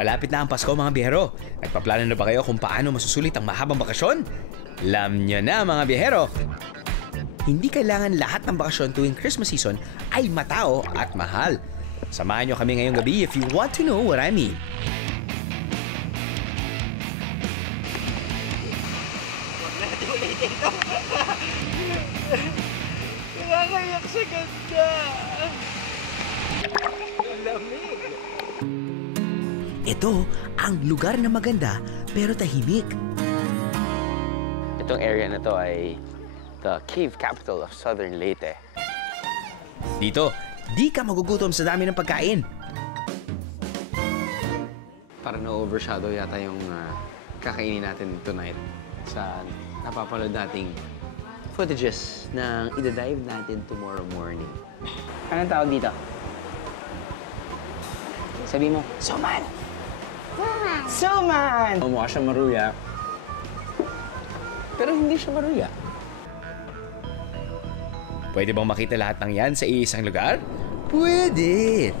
Malapit na ang Pasko mga biyahero. Nagpaplano na ba kayo kung paano masusulit ang mahabang bakasyon? Alam nyo na mga biyahero. Hindi kailangan lahat ng bakasyon tuwing Christmas season ay matao at mahal. Samahan nyo kami ngayong gabi if you want to know what I mean. Huwag natin ulitin ito. Nakakayak sa ganda. Ang lamig. Ito ang lugar na maganda pero tahimik. Itong area na to ay the cave capital of Southern Leyte. Dito, di ka magugutom sa dami ng pagkain. Parang na-overshadow yata yung kakainin natin tonight sa napapanood nating footages ng ida-dive natin tomorrow morning. Anong tawag dito? Sabi mo, Suman! Suman! Mukha siya maruya. Pero hindi siya maruya. Pwede bang makita lahat ng yan sa isang lugar? Pwede!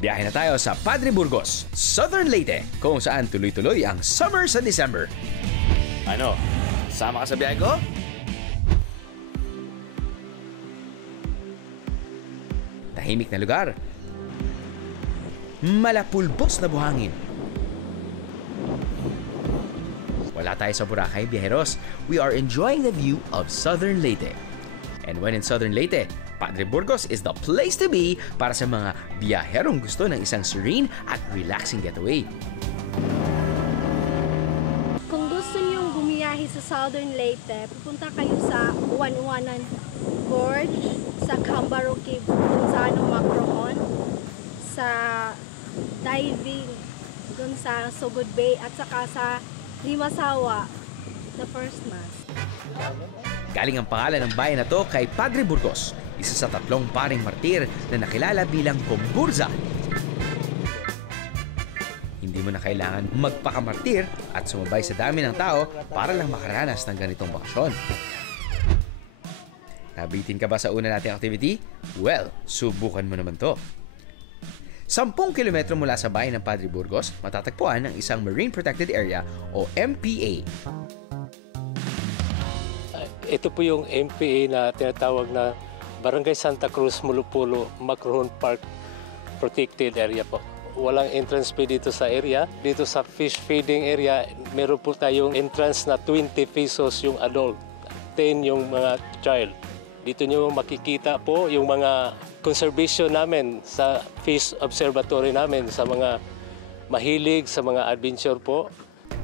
Biyahe na tayo sa Padre Burgos, Southern Leyte, kung saan tuloy-tuloy ang summer sa December. Ano? Sama ka sa biyahe ko? Tahimik na lugar. Malapulbos na buhangin. Wala tayo sa Boracay, biyaheros. We are enjoying the view of Southern Leyte. And when in Southern Leyte, Padre Burgos is the place to be para sa mga biyaherong gusto ng isang serene at relaxing getaway. Kung gusto niyong bumiyahe sa Southern Leyte, pupunta kayo sa Wanwanan Gorge, sa Cambaro Cave, dun sa Macrohon, sa diving dun sa Sugod Bay, at saka sa Limasawa, the First Mass. Galing ang pangalan ng bayan na to kay Padre Burgos, isa sa 3 paring martir na nakilala bilang Comburza. Hindi mo na kailangan magpakamartir at sumabay sa dami ng tao para lang makaranas ng ganitong bakasyon. Nabitin ka ba sa una nating activity? Well, subukan mo naman to. 10 kilometro mula sa bayan ng Padre Burgos, matatagpuan ang isang Marine Protected Area o MPA. Ito po yung MPA na tinatawag na Barangay Santa Cruz, Mulupulo, Macrohon Park Protected Area po. Walang entrance fee dito sa area. Dito sa fish feeding area, meron po tayong entrance na 20 pesos yung adult, 10 yung mga child. Dito nyo makikita po yung mga conservation namin sa fish observatory namin, sa mga mahilig, sa mga adventure po.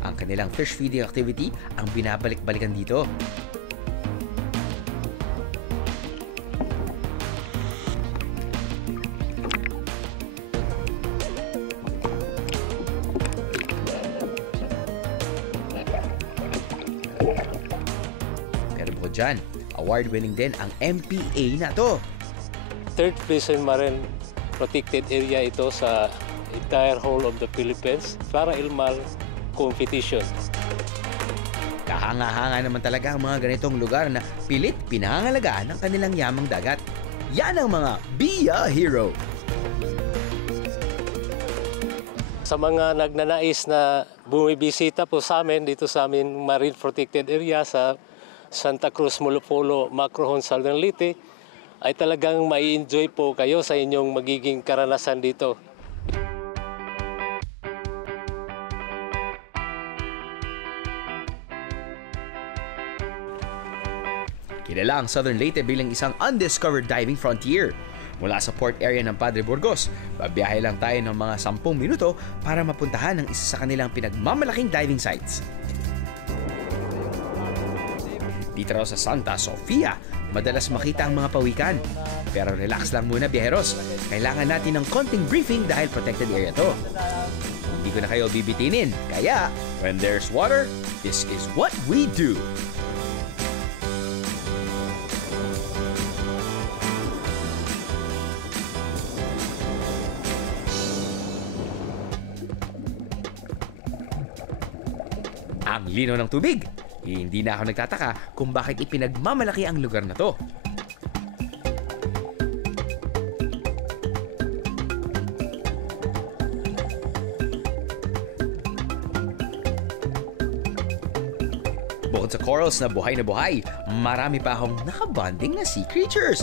Ang kanilang fish feeding activity ang binabalik-balikan dito. Pero bukod dyan, award-winning din ang MPA na to. Third Prison Marine Protected Area ito sa entire whole of the Philippines para Ilmar competition. Kahanga-hanga naman talaga ang mga ganitong lugar na pilit pinangangalagaan ng kanilang yamang dagat. Yan ang mga Bia Hero. Sa mga nagnanais na bumibisita po sa amin dito sa amin Marine Protected Area sa Santa Cruz, Mulupulo, Macrohon, Southern Leyte, ay talagang mai-enjoy po kayo sa inyong magiging karanasan dito. Kilala ang Southern Leyte bilang isang undiscovered diving frontier. Mula sa port area ng Padre Burgos, babiyahe lang tayo ng mga 10 minuto para mapuntahan ang isa sa kanilang pinagmamalaking diving sites. Dito raw sa Santa Sofia, madalas makita ang mga pawikan. Pero relax lang muna, biyaheros. Kailangan natin ng konting briefing dahil protected area to. Hindi ko na kayo bibitinin. Kaya, when there's water, this is what we do. Ang lino ng tubig. Hindi na ako nagtataka kung bakit ipinagmamalaki ang lugar na to. Bukod sa corals na buhay, marami pa akong nakabonding na sea creatures.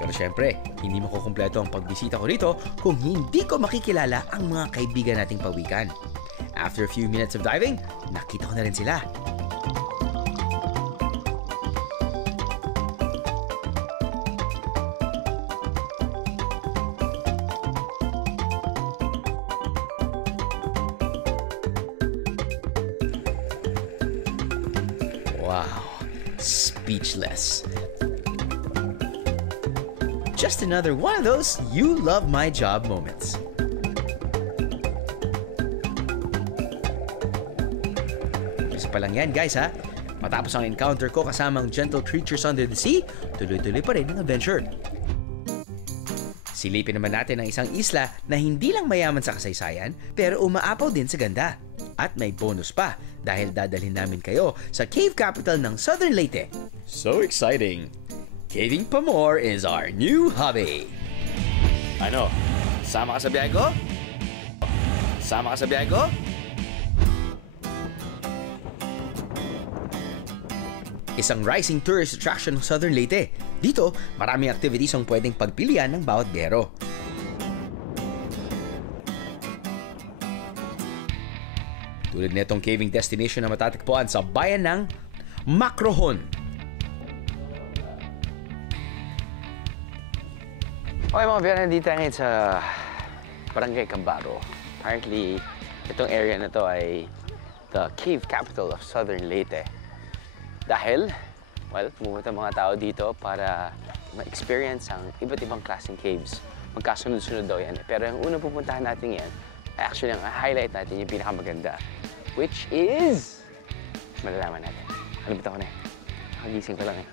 Pero syempre, hindi makukumpleto ang pagbisita ko rito kung hindi ko makikilala ang mga kaibigan nating pawikan. After a few minutes of diving, nakita ko na rin sila. Wow, speechless. Just another one of those you love my job moments. Isa pa lang yan guys ha. Matapos ang encounter ko kasamang gentle creatures under the sea, tuloy-tuloy pa rin ang adventure. Silipin naman natin ang isang isla na hindi lang mayaman sa kasaysayan pero umaapaw din sa ganda. At may bonus pa dahil dadalhin namin kayo sa cave capital ng Southern Leyte. So exciting! Caving pa more is our new hobby. Ano? Sama ka sa biyahe ko? Sama ka sa biyahe ko? Isang rising tourist attraction ng Southern Leyte. Dito, maraming activities ang pwedeng pagpilian ng bawat biyahero. Tulad nitong caving destination na matatagpuan sa bayan ng Macrohon. Okay mga biyahero, nandito ngayon sa Barangay Cambaro. Apparently, itong area na to ay the cave capital of Southern Leyte. Dahil, well, pumunta mga tao dito para ma-experience ang iba't ibang klaseng caves. Magkasunod-sunod daw yan. Pero yung unang pupuntahan natin yan, actually, ang highlight natin yung pinakamaganda. Which is... malalaman natin. Halibit ako na eh. Nakagising ko lang eh.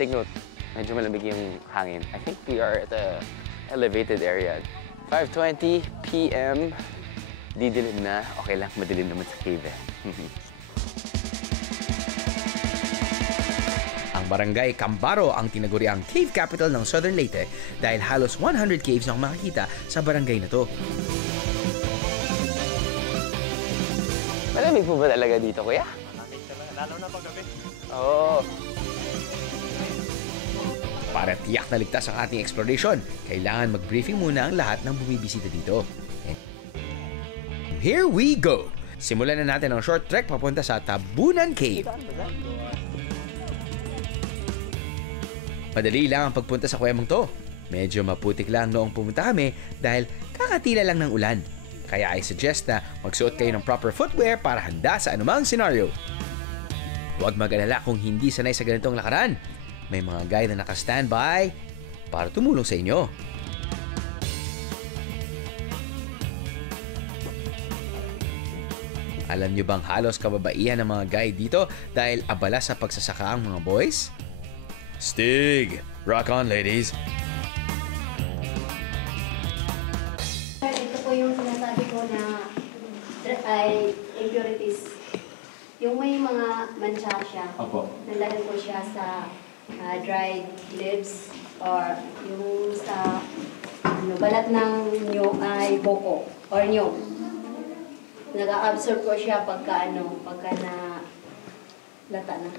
Take note, medyo malamig yung hangin. I think we are at a elevated area. 5:20 p.m. Didilim na. Okay lang, madilim naman sa cave eh. Ang Barangay Cambaro ang tinaguriang cave capital ng Southern Leyte dahil halos 100 caves ang makikita sa barangay na to. Malamig po ba talaga dito, kuya? Malamig talaga, lalo na paggabi. Oo. Para tiyak na ligtas ang ating exploration, kailangan mag-briefing muna ang lahat ng bumibisita dito. Here we go! Simulan na natin ang short trek papunta sa Tabunan Cave. Madali lang ang pagpunta sa kuwemong to. Medyo maputik lang noong pumunta kami dahil kakatila lang ng ulan. Kaya I suggest na magsuot kayo ng proper footwear para handa sa anumang senaryo. Huwag mag-alala kung hindi sanay sa ganitong lakaran. May mga guide na naka-standby para tumulong sa inyo. Alam nyo bang halos kababaihan ng mga guide dito dahil abala sa pagsasaka ang mga boys? Stig! Rock on, ladies! Ito po yung sinasabi ko na ay impurities. Yung may mga mancha siya, nalagyan ko siya sa dried leaves or yung sa balat ng nyog ay boko or nyog. Nag-absorb ko siya pagka na lata na.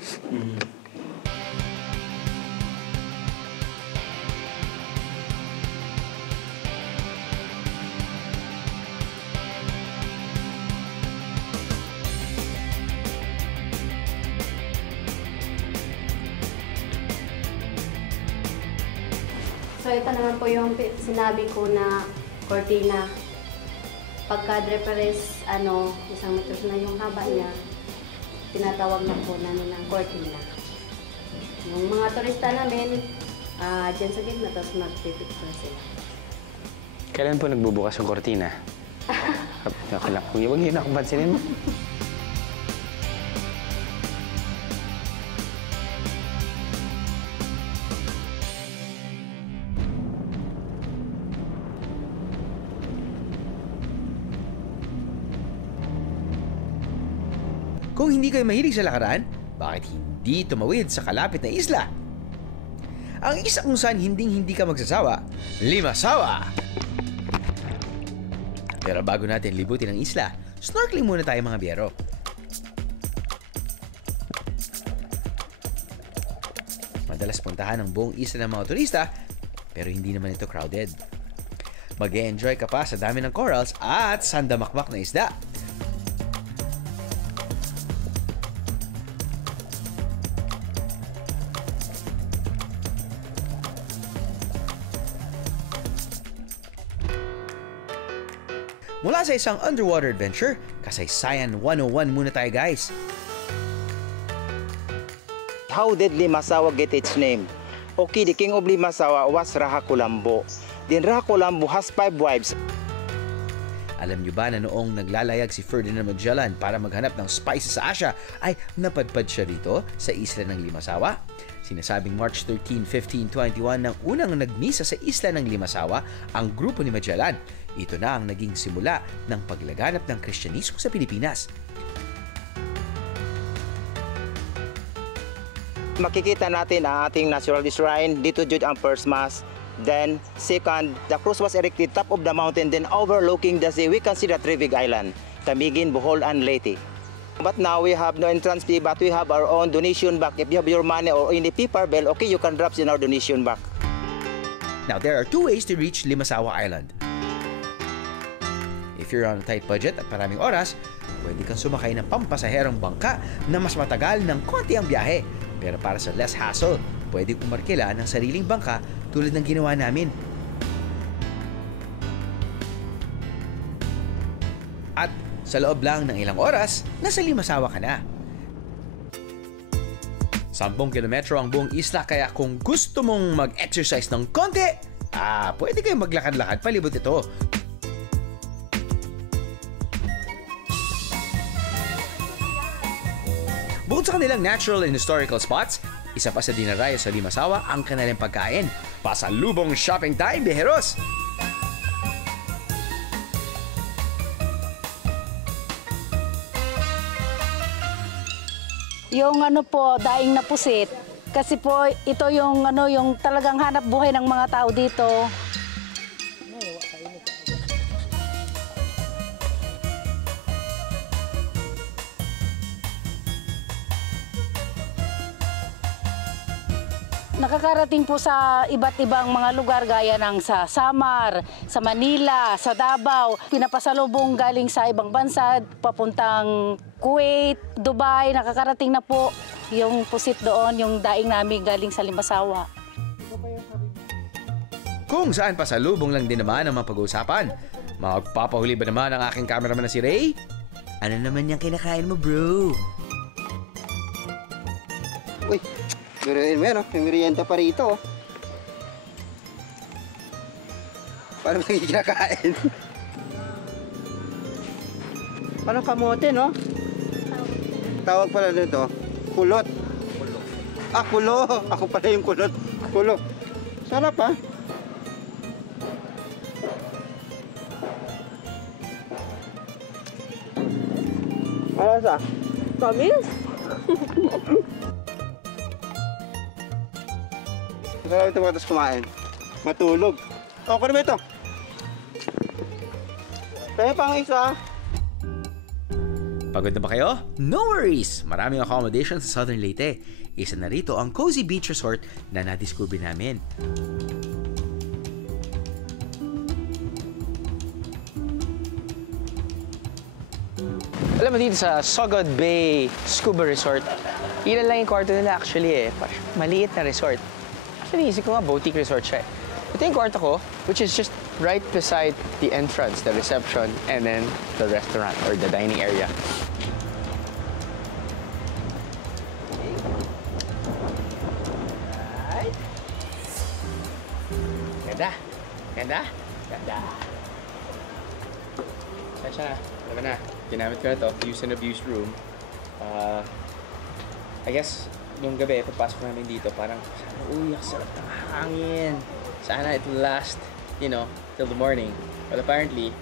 So ito naman po yung sinabi ko na cortina. Pagka dreperes, isang metros na yung haba niya, tinatawag na po namin ng cortina. Yung mga turista namin, dyan sa gitna, tapos mag-pipicture sila. Kailan po nagbubukas ang kortina? Okay lang, kuya. Huwag yun ako pansinin mo. Kung hindi kayo mahilig sa lakaran, bakit hindi tumawid sa kalapit na isla? Ang isa kung saan hindi ka magsasawa, Limasawa! Pero bago natin libutin ang isla, snorkeling muna tayo mga biyero. Madalas puntahan ang buong isla ng mga turista, pero hindi naman ito crowded. Mag-e-enjoy ka pa sa dami ng corals at sandamakmak na isda. Mula sa isang underwater adventure, kasaysayan 101 muna tayo guys. How did Limasawa get its name? Okay, the king of Limasawa was Rahakulambo. Then Rahakulambo has 5 wives. Alam niyo ba na noong naglalayag si Ferdinand Magellan para maghanap ng spices sa Asia, ay napadpad siya dito sa isla ng Limasawa? Sinasabing March 13, 1521 nang unang nagmisa sa isla ng Limasawa ang grupo ni Magellan. Ito na ang naging simula ng paglaganap ng Kristyanismo sa Pilipinas. Makikita natin ang ating natural shrine dito jud ang first mass. Then second, the cross was erected top of the mountain then overlooking the sea. We can see the Trevig Island, Camiguin, Bohol and Leyte. But now we have no entrance fee, but we have our own donation box. If you have your money or any paper bill, okay, you can drop in our donation box. Now, there are 2 ways to reach Limasawa Island. If you're on a tight budget at maraming oras, pwede kang sumakay ng pampasaherong bangka na mas matagal ng konti ang biyahe. Pero para sa less hassle, pwede umarkila ng sariling bangka tulad ng ginawa namin. At sa loob lang ng ilang oras, nasa Limasawa ka na. 10 kilometro ang buong isla, kaya kung gusto mong mag-exercise ng konti, pwede kayong maglakad-lakad palibot ito. Bukod sa kanilang natural and historical spots, isa pa sa dinarayo sa Limasawa ang kanilang pagkain. Pasalubong shopping time, biheros! Yung daing na pusit. Kasi po ito yung yung talagang hanap buhay ng mga tao dito. Nakakarating po sa iba't ibang mga lugar gaya ng sa Samar, sa Manila, sa Davao. Pinapasalubong galing sa ibang bansa, papuntang Kuwait, Dubai. Nakakarating na po yung pusit doon, yung daing namin galing sa Limasawa. Kung saan pasalubong lang din naman ang mga pag-uusapan. Magpapahuli ba naman ang aking cameraman na si Ray? Ano naman yung kinakain mo, bro? Uy, meron. May merienda pa rito. Paano ba kinakain? Parang kamote, no? Tawag pala nito, kulot. Kulo. Ako pala yung kulot. Kulo. Sarap, ha? Ano sa? Tamis? Masarap ito matapos kumain. Matulog. Okay na ito? Kaya pang isa. Pagod na ba kayo? No worries! Maraming accommodation sa Southern Leyte. Isa na rito ang Cozy Beach Resort na nadiscover namin. Alam mo, dito sa Sogod Bay Scuba Resort, ilan lang yung kwarto nila actually eh. Maliit na resort. Actually, isip ko nga boutique resort siya eh. Ito yung kwarto ko, which is just right beside the entrance, the reception, and then the restaurant or the dining area. Right. Ganda. Ganda. Ganda. Kaya alam na, ginamit ko na to, use and abuse room. I guess, nung gabi, pagpasok namin dito, parang, uy, ang sarap ng hangin. Sana it will last, you know, till the morning. But apparently,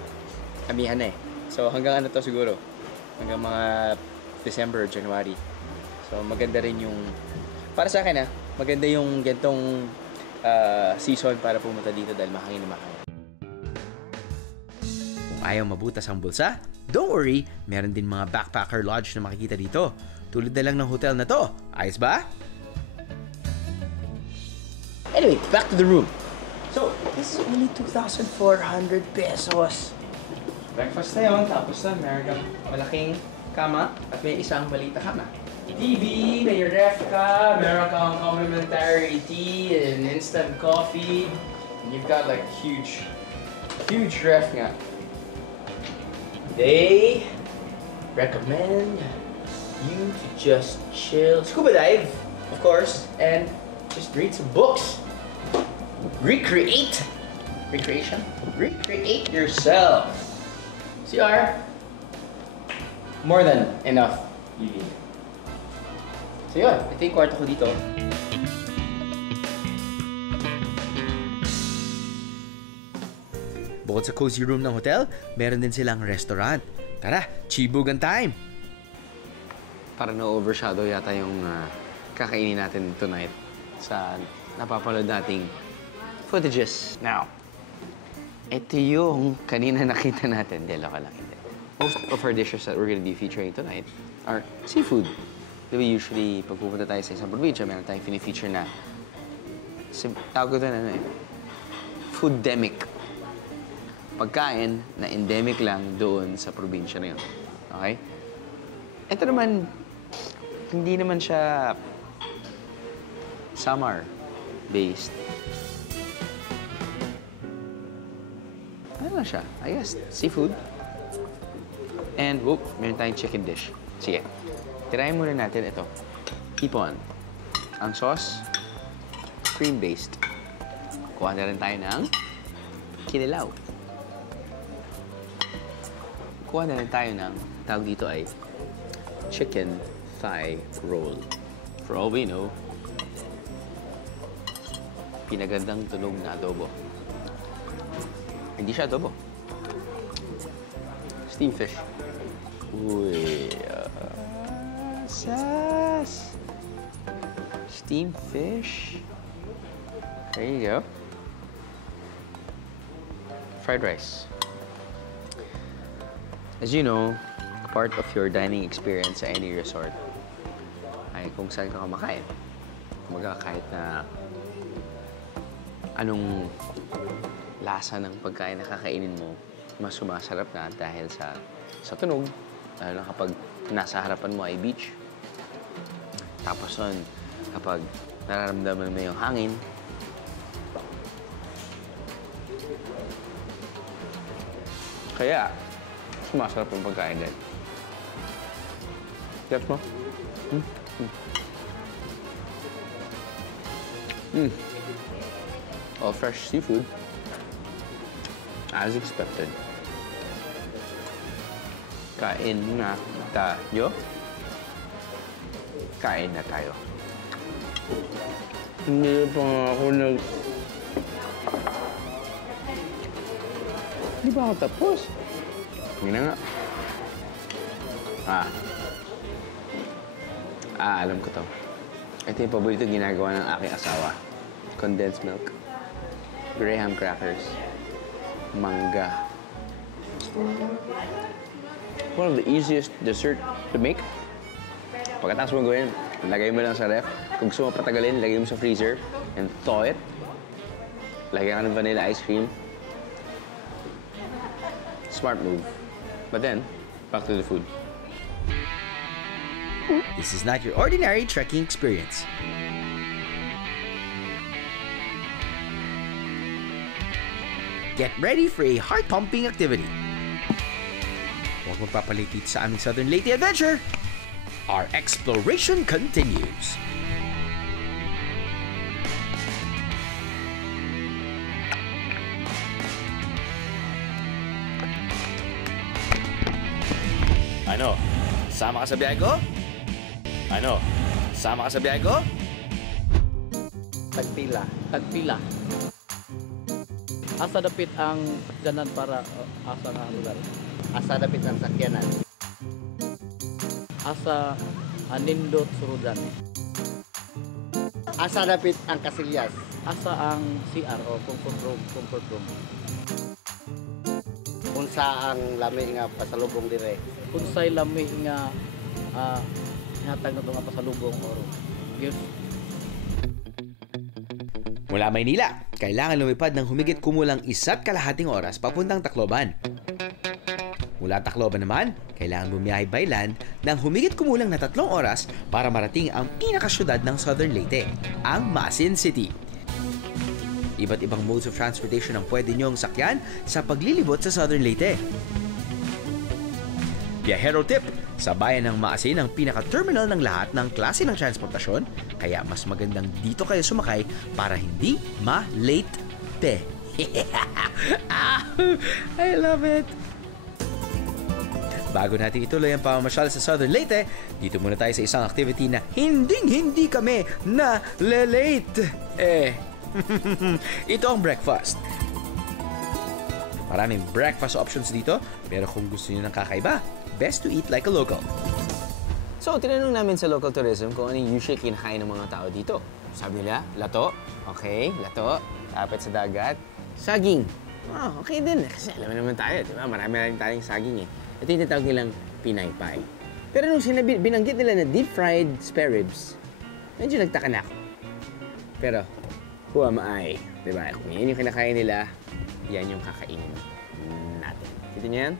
amihan na eh. So hanggang ano to siguro? Hanggang mga December, January. So maganda rin yung, para sa akin maganda yung gantong season para pumunta dito dahil mahangin na mahangin. Kung ayaw mabutas ang bulsa, don't worry, meron din mga backpacker lodge na makikita dito. Tulad na lang ng hotel na to. Ayos ba? Anyway, back to the room. So, this is only 2,400 pesos. Breakfast na yun, tapos na meron kang malaking kama at may isang balita kama. TV, may ref ka, meron kang complimentary tea and instant coffee. And you've got like huge ref nga. They recommend you to just chill, scuba dive, of course, and just read some books. Recreate yourself. CR, more than enough, Vivi. So yun, ito yung kwarto ko dito. Bukod sa cozy room ng hotel, meron din silang restaurant. Tara, chibugan time! Para na-overshadow yata yung kakainin natin tonight sa napapanood nating footages. Now, ito yung kanina nakita natin. Hindi, loka lang. Hindi. Most of our dishes that we're gonna be featuring tonight are seafood. Diba usually, pag pupunta tayo sa isang probinsya, meron tayong fini-feature na tawag ko ito na food-demic. Pagkain na endemic lang doon sa probinsya na yun. Okay? Ito naman, hindi naman siya Samar-based. Ano na siya? I guess, seafood. And, whoop, meron tayong chicken dish. Sige. Tirahin muna natin ito. Hipon. Ang sauce, cream-based. Kuha na rin tayo ng kinilaw. Kuha na rin tayo ng, tawag dito ay, chicken thigh roll. For all we know, pinagandang tunog na adobo. Hindi siya adobo. Steamed fish. Uy, sas! Steamed fish. There you go. Fried rice. As you know, part of your dining experience sa any resort ay kung saan ka kumakain. Kumaga kahit na anong lasa ng pagkain na kakainin mo, mas sumasarap na dahil sa tunog. Lalo na kapag nasa harapan mo ay beach. Tapos nun, kapag nararamdaman mo yung hangin, kaya sumasarap yung pagkain din. Gets mo? All fresh seafood. As expected. Kain na tayo. Kain na tayo. Hindi pa nga ako Hindi ba ako tapos? Hindi na nga. Alam ko to. Ito yung paborito ginagawa ng aking asawa. Condensed milk. Graham crackers. Mangga. One of the easiest dessert to make. Pagkatapos mo gawin, lagay mo lang sa ref. Kung gusto mo patagalin, lagay mo sa freezer. And thaw it. Lagyan ka ng vanilla ice cream. Smart move. But then, back to the food. This is not your ordinary trekking experience. Get ready for a heart-pumping activity. Huwag magpapalit dito sa aming Southern Leyte adventure. Our exploration continues. Sama ka sa biyahe ko? Ano? Sama ka sa biyahe ko? Tagpila. Asa dapit ang janan para asa nga lugar? Asa dapit ang sakyanan. Asa anindot surudan. Asa dapit ang kasilyas. Asa ang CR o comfort room. Unsa ang lami nga pasalubong dire. Unsay lami nga hatag na nga pasalubong or gift. Mula Maynila, kailangan lumipad ng humigit kumulang 1.5 oras papuntang Tacloban. Mula Tacloban naman, kailangan bumiyahe by land ng humigit kumulang na 3 oras para marating ang pinakasyudad ng Southern Leyte, ang Maasin City. Iba't ibang modes of transportation ang pwede niyong sakyan sa paglilibot sa Southern Leyte. Biyahero tip, sa bayan ng Maasin ang pinaka-terminal ng lahat ng klase ng transportasyon, kaya mas magandang dito kayo sumakay para hindi ma-late. I love it! Bago natin ituloy ang pamamasyal sa Southern Leyte, dito muna tayo sa isang activity na hindi kami na late. Ito ang breakfast. Maraming breakfast options dito, pero kung gusto niyo ng kakaiba, best to eat like a local. So, tinanong namin sa local tourism kung ano yung usually kinakain ng mga tao dito. Sabi nila, lato. Okay, lato. Tapit sa dagat. Saging. Oh, okay din. Kasi alam naman tayo, di ba? Marami rin tayong saging eh. Ito yung tinatawag nilang Pinay Pie. Pero nung binanggit nila na deep-fried spare ribs, medyo nagtaka na ako. Pero, who am I? Di ba? Kung yan yung kinakain nila, yan yung kakainin natin. Kita niyo yan?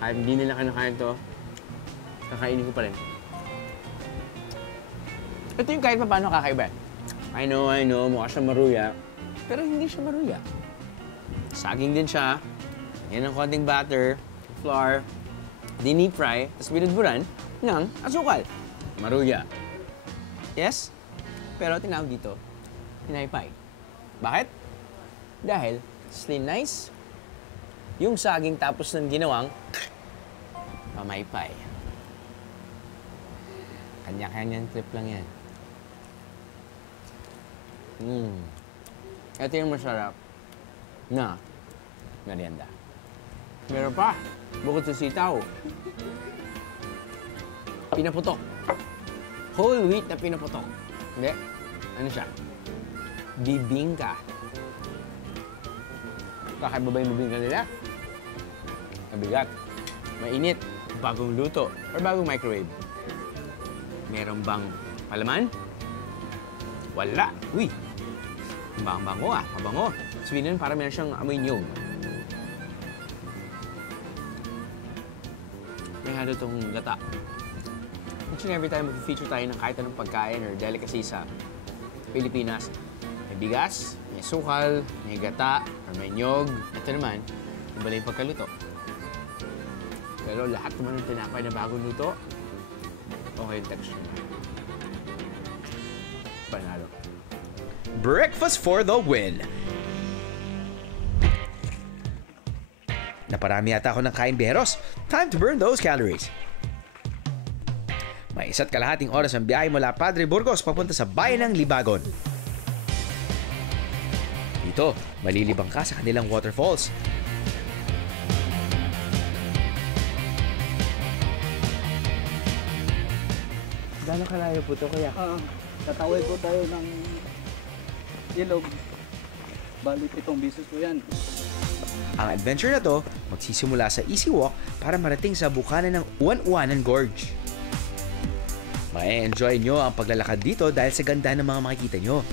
Kahit hindi nila kinakain to, kakainin ko pa rin. Ito yung kahit pa paano kakaiba. I know, mukha siya maruya. Pero hindi siya maruya. Saging din siya. Yan ang konting butter, flour, deep fry, tapos binudburan ng asukal. Maruya. Yes? Pero tinawag dito, Pinay Pie. Bakit? Dahil slim nice, yung saging tapos ng ginawang pamaypay. Kanya-kanyang trip lang yan. Ito yung masarap na merienda. Meron pa, bukod sa sitaw. Pinaputok. Whole wheat na pinaputok. Hindi. Ano siya? Bibingka. Kakaiba ba yung bibingka nila? Mabigat. Mainit. Bagong luto. Or bagong microwave. Meron bang palaman? Wala. Uy! Bango ah. Mabango. Sweden para meron siyang amoy niyog. May halo itong gata. Each and every time mag-feature tayo ng kahit anong pagkain or delicacy sa Pilipinas, may bigas, may sukal, may gata, or may nyog. Ito naman, iba lang yung pagkaluto. Pero lahat naman ng tinapay na bagong luto, okay yung texture. Panalo. Breakfast for the win! Naparami yata ako ng kain biyeros. Time to burn those calories. May 1.5 oras ang biyahe mula Padre Burgos papunta sa bayan ng Libagon. Dito, malilibang ka sa kanilang waterfalls. Gano'ng kalayo po ito, kuya? Tatawid po tayo ng ilog. Bali 7 bisis po yan. Ang adventure na to, magsisimula sa easy walk para marating sa bukana ng Uwan-Uwanan Gorge. Ma-enjoy nyo ang paglalakad dito dahil sa ganda ng mga makikita nyo.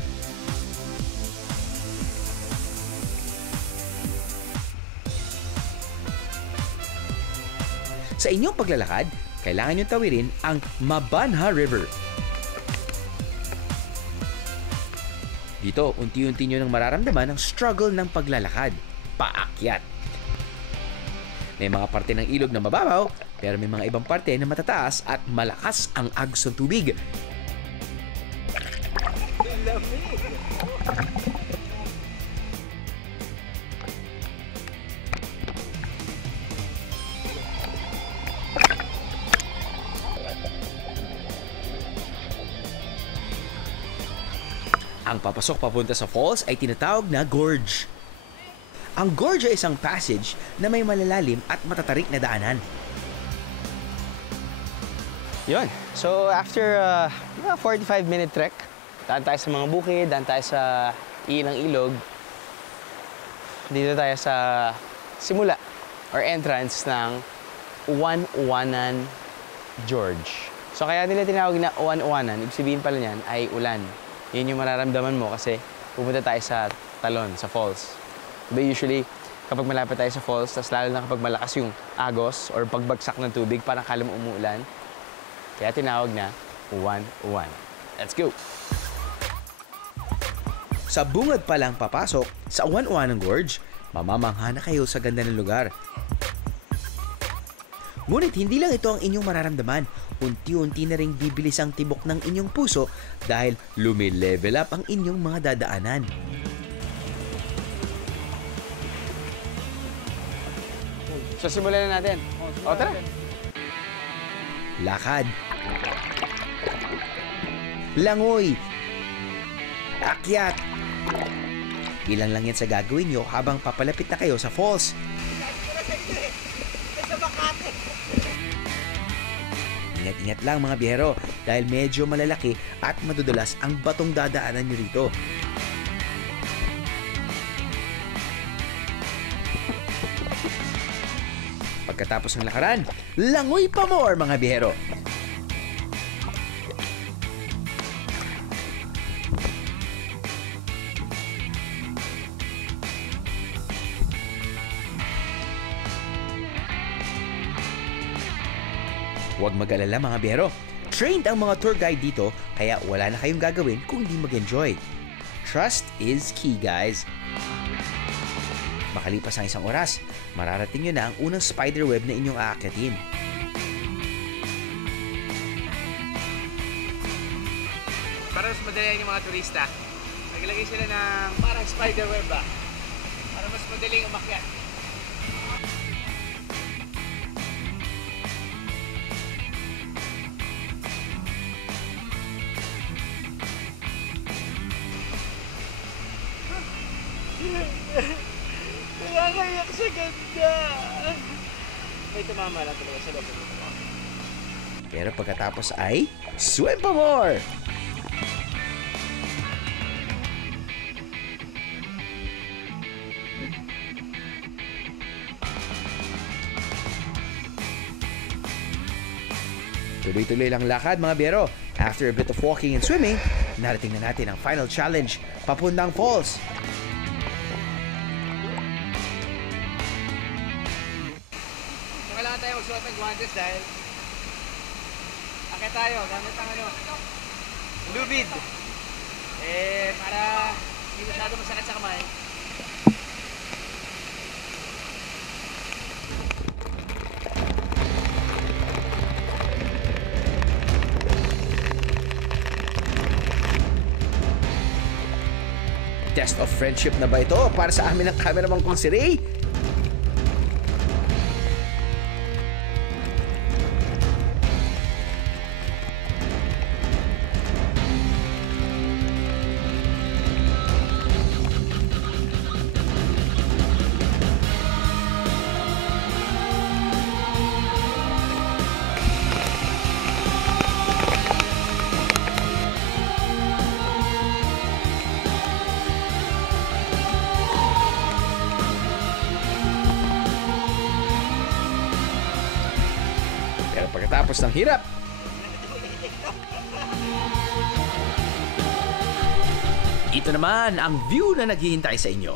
Sa inyong paglalakad, kailangan nyo tawirin ang Mabanha River. Dito, unti-unti nyo nang mararamdaman ang struggle ng paglalakad, paakyat. May mga parte ng ilog na mababaw, pero may mga ibang parte na matataas at malakas ang agos ng tubig. Ang papasok papunta sa falls ay tinatawag na gorge. Ang gorge ay isang passage na may malalalim at matatarik na daanan. Yun. So, after 45-minute trek, daan tayo sa mga bukid, daan tayo sa ilang ilog. Dito tayo sa simula or entrance ng Uwan-Uwanan Gorge. So, kaya nila tinawag na Uwan-Uwanan, ibig sabihin pala niyan ay ulan. Yun yung mararamdaman mo kasi pupunta tayo sa talon, sa falls. But usually, kapag malapit tayo sa falls, tas lalo na kapag malakas yung agos or pagbagsak ng tubig, parang kala mo umuulan. Kaya tinawag na Uwan-Uwan. Let's go! Sa bungad pa lang papasok sa Uwan-Uwanan Gorge, mamamangha na kayo sa ganda ng lugar. Ngunit hindi lang ito ang inyong mararamdaman. Unti-unti na ring bibilis ang tibok ng inyong puso dahil lumilevel up ang inyong mga dadaanan. So, simulan na natin. O, tara! Lakad, langoy, akyat. Ilang lang yan sa gagawin nyo habang papalapit na kayo sa falls. Ingat-ingat lang mga biyahero dahil medyo malalaki at madudulas ang batong dadaanan nyo rito. Pagkatapos ng lakaran, langoy pa more mga biyahero. Huwag mag-alala mga biyahero. Trained ang mga tour guide dito kaya wala na kayong gagawin kung hindi mag-enjoy. Trust is key, guys. Makalipas ang isang oras, mararating nyo na ang unang spider web na inyong aakyatin. Para mas madali yung mga turista, naglagay sila ng parang spider web para mas madaling umakyat. Nakakayak sa ganda! May tumama lang talaga sa loob. Pero pagkatapos ay swim pa more! Tuloy-tuloy lang lakad mga biyero. After a bit of walking and swimming, narating na natin ang final challenge, papuntang falls. Kailangan tayo magsuot ng guantes dahil akit tayo gamit ang lubid. Para hindi masyado masakit sa kamay. Test of friendship na ba ito para sa amin ng cameraman kong si Ray? Pero pagkatapos ng hirap, ito naman ang view na naghihintay sa inyo.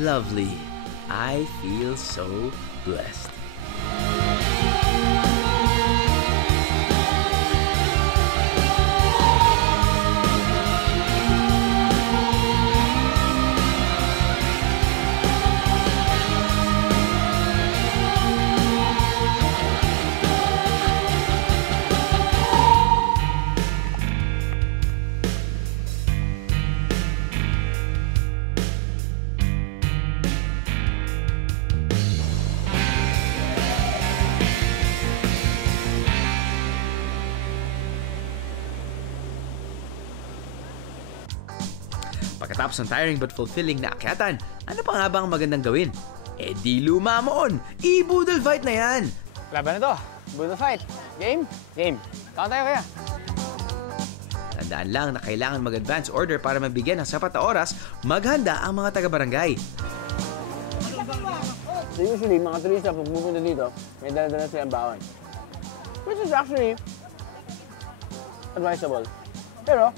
Lovely. I feel so blessed. Pagkatapos ng tiring but fulfilling na akyatan, ano pa nga ba ang magandang gawin? Eh di lumamoon! I-boodle fight na yan! Laban na to. Boodle fight. Game? Game. Kaon tayo kaya. Tandaan lang na kailangan mag-advance order para mabigyan ng sapat na oras maghanda ang mga taga-barangay. So usually, mga turista pag pupunta dito, may dala-dala silang baon. Which is actually advisable. Pero,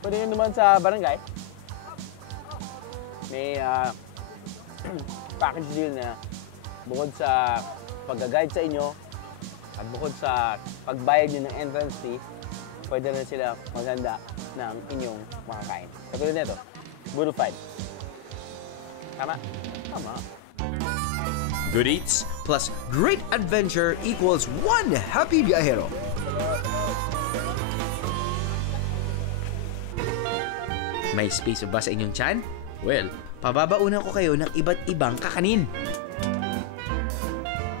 pwede nyo naman sa barangay, may package deal na bukod sa pag-guide sa inyo at bukod sa pagbayad nyo ng entrance fee, pwede na sila maghanda ng inyong makakain. Katulad nito, Boodle Fight. Tama? Tama. Good eats plus great adventure equals one happy biyahero. May space ba sa inyong tiyan? Well, pababaunan ko kayo ng iba't ibang kakanin.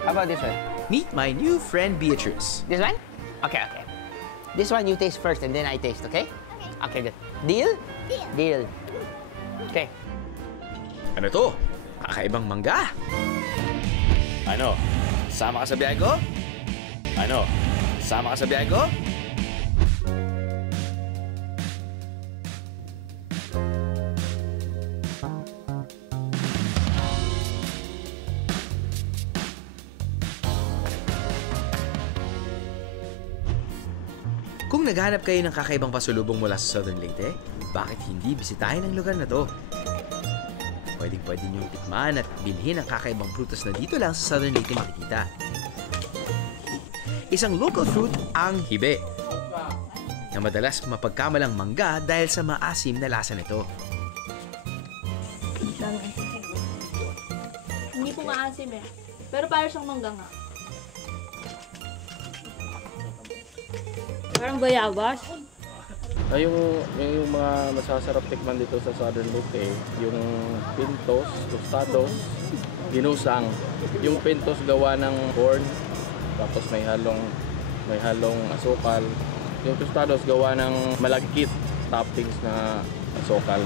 How about this one? Meet my new friend Beatrice. This one? Okay, okay. This one you taste first and then I taste, okay? Okay, good. Deal? Deal. Okay. Ano to? Kakaibang mangga? Ano? Sama ka sa biyahe ko? Ano? Sama ka sa biyahe ko? Kung naghanap kayo ng kakaibang pasulubong mula sa Southern Leyte, bakit hindi bisitahin ang lugar na to? Pwedeng-pwede niyong tikman at bilhin ang kakaibang prutas na dito lang sa Southern Leyte makikita. Isang local fruit ang hibe, na madalas mapagkamalang mangga dahil sa maasim na lasa nito. Hindi po maasim eh. Pero parang siyang mangga nga. Parang bayabas. Yung mga masasarap tikman dito sa Southern Leyte, yung pintos, tostados, ginusang. Yung pintos gawa ng corn, tapos may halong asukal. Yung tostados gawa ng malagkit toppings na asukal.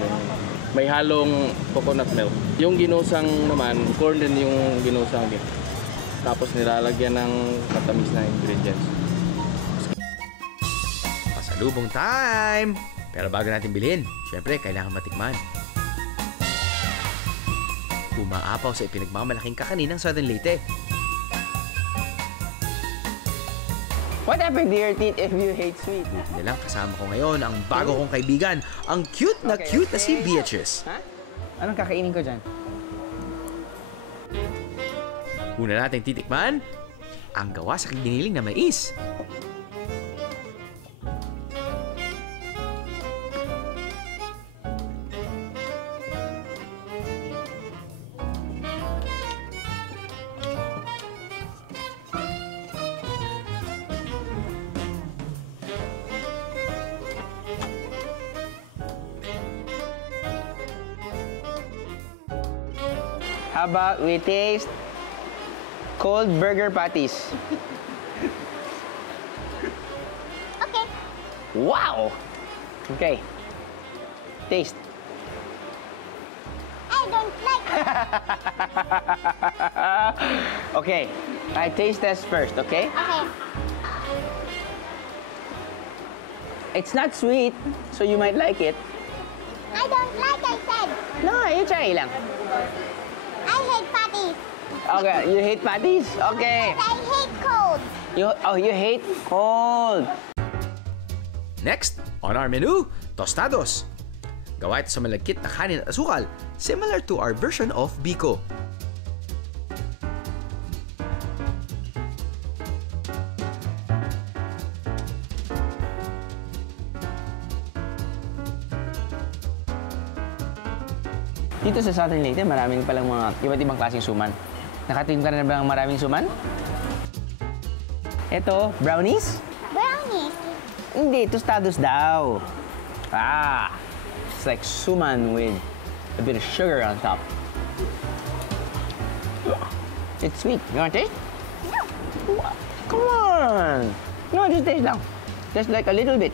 May halong coconut milk. Yung ginusang naman, corn din yung ginusang. Tapos nilalagyan ng matamis na ingredients. Pasalubong time! Pero bago natin bilhin, syempre kailangan matikman. Umaapaw sa ipinagmamalaking kakanin ng Southern Leyte. What happened to your teeth if you hate sweet? Buti na lang kasama ko ngayon ang bago kong kaibigan, ang cute na si Beatrice. Ha? Anong kakainin ko dyan? Una natin titikman, ang gawa sa giniling na mais. How about we taste cold burger patties? Okay. Wow! Okay. Taste. I don't like it. Okay. I taste test first, okay? Okay. It's not sweet, so you might like it. I don't like, I said. No, you try lang. I hate patties. Okay, you hate patties? Okay. I hate cold. You hate cold. Next, on our menu, tostados. Gawa ito sa malagkit na kanin at asukal, similar to our version of biko. Dito sa Southern Leyte, maraming palang mga iba't ibang klaseng suman. Nakatim ka na ba ng maraming suman? Ito, brownies? Brownies. Hindi, tostados daw. Ah, it's like suman with a bit of sugar on top. It's sweet. You want to taste? No. Come on. No, just taste lang. Just like a little bit.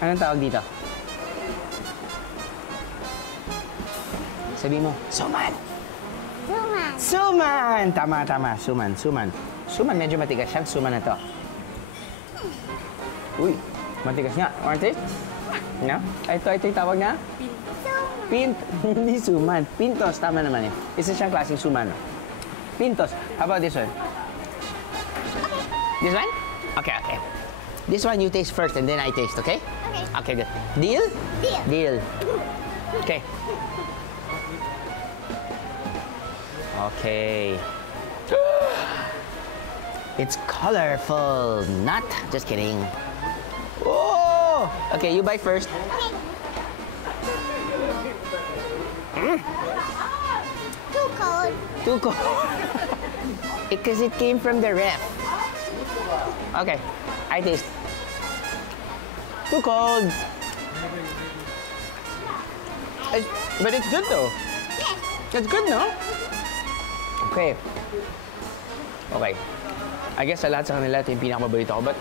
Anong tawag dito? Sabi mo, suman. Suman. Suman! Tama, tama. Suman, suman. Suman, medyo matigas siyang suman na to. Uy, matigas nga. Aren't it? No? Ito yung tawag na? Hindi suman. Pintos, tama naman eh. Isa siyang klaseng suman. Pintos. How about this one? This one? Okay, okay. This one you taste first and then I taste, okay? Okay. Okay, good. Deal? Deal. Deal. Okay. Okay. It's colorful. Not. Just kidding. Oh! Okay, you bite first. Too cold. Too cold. Because it came from the ref. Okay, I taste. Too cold. But it's good though. Yes. It's good, no? Okay. Okay. I guess sa lahat sa kanila, ito yung pinakapaborito ko. But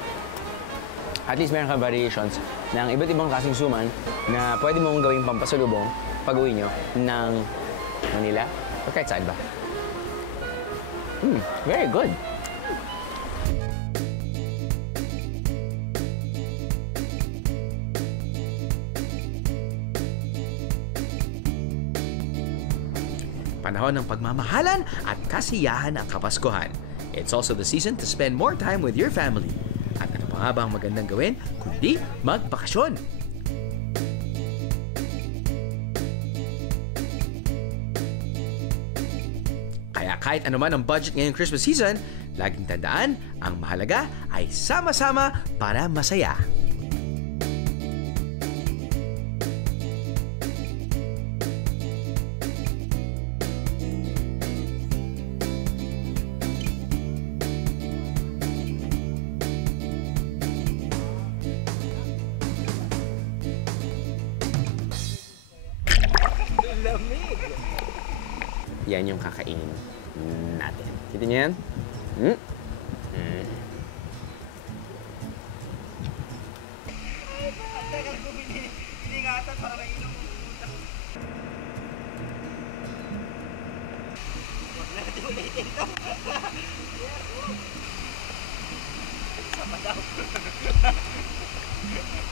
at least meron ka variations ng iba't ibang klaseng suman na pwede mong gawing pampasalubong pag-uwi nyo ng Manila o kahit saan ba. Very good. Panahon ng pagmamahalan at kasiyahan ang Kapaskuhan. It's also the season to spend more time with your family. At ano pa nga ba ang magandang gawin kundi magbakasyon? Kaya kahit ano man ang budget ngayong Christmas season, laging tandaan, ang mahalaga ay sama-sama para masaya. Yan yung kakainin natin. Kita niyo yan?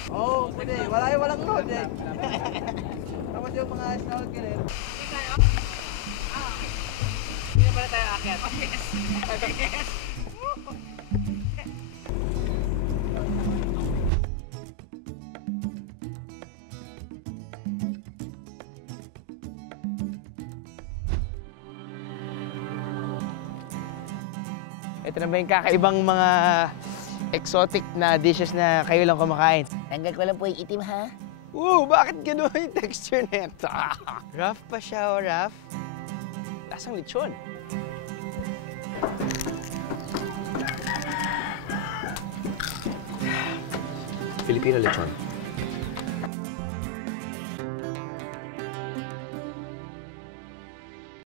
Oh, pwede. Walang load eh. Tapos yung mga snorkeler. Hindi pala tayo akyat. Yes. Ito na ba yung kakaibang mga exotic na dishes na kayo lang kumakain? Tanggal ko lang po yung itim, ha? Bakit gano'n yung texture nito? Rough pa siya, o rough? Lasang lechon. Filipino lechon.